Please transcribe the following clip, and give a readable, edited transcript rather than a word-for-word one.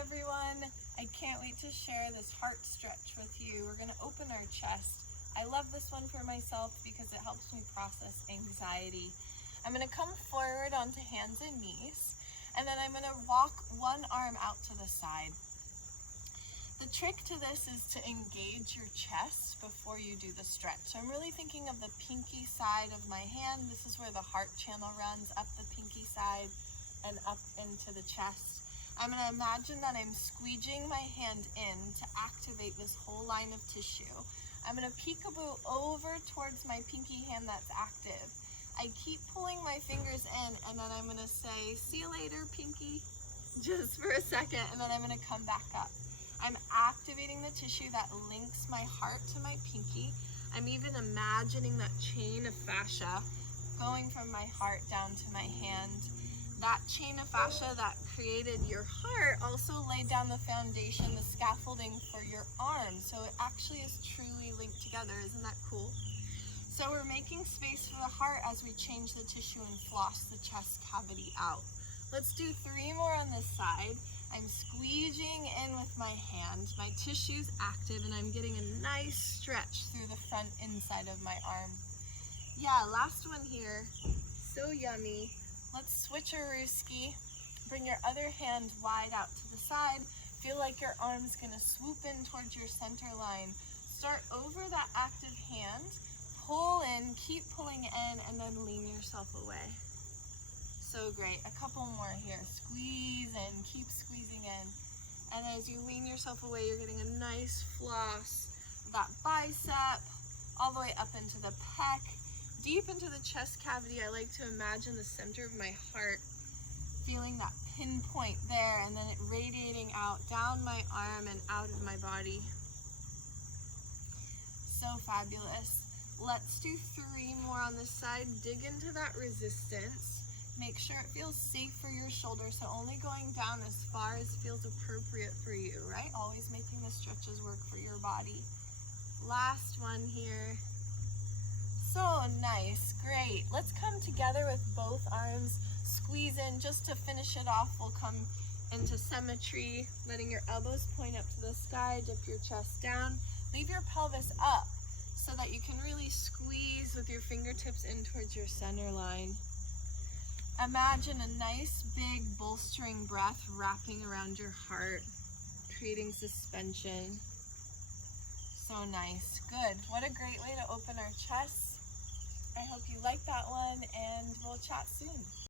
everyone, I can't wait to share this heart stretch with you. We're going to open our chest. I love this one for myself because it helps me process anxiety. I'm going to come forward onto hands and knees, and then I'm going to walk one arm out to the side. The trick to this is to engage your chest before you do the stretch. So I'm really thinking of the pinky side of my hand. This is where the heart channel runs, up the pinky side and up into the chest. I'm going to imagine that I'm squeezing my hand in to activate this whole line of tissue. I'm going to peekaboo over towards my pinky hand that's active. I keep pulling my fingers in, and then I'm going to say, see you later, pinky, just for a second, and then I'm going to come back up. I'm activating the tissue that links my heart to my pinky. I'm even imagining that chain of fascia going from my heart down to my hand. That chain of fascia that created your heart also laid down the foundation, the scaffolding for your arms. So it actually is truly linked together. Isn't that cool? So we're making space for the heart as we change the tissue and floss the chest cavity out. Let's do 3 more on this side. I'm squeezing in with my hand. My tissue's active and I'm getting a nice stretch through the front inside of my arm. Yeah, last one here. So yummy. Let's switch a rooski. Bring your other hand wide out to the side. Feel like your arm's gonna swoop in towards your center line. Start over that active hand. Pull in, keep pulling in, and then lean yourself away. So great. A couple more here. Squeeze in, keep squeezing in. And as you lean yourself away, you're getting a nice floss. That bicep, all the way up into the pec. Deep into the chest cavity, I like to imagine the center of my heart, feeling that pinpoint there, and then it radiating out down my arm and out of my body. So fabulous. Let's do 3 more on this side. Dig into that resistance. Make sure it feels safe for your shoulders, so only going down as far as feels appropriate for you, right? Always making the stretches work for your body. Last one here. So nice, great. Let's come together with both arms, squeeze in just to finish it off. We'll come into symmetry, letting your elbows point up to the sky, dip your chest down, leave your pelvis up so that you can really squeeze with your fingertips in towards your center line. Imagine a nice big bolstering breath wrapping around your heart, creating suspension. So nice, good. What a great way to open our chest. I hope you like that one, and we'll chat soon.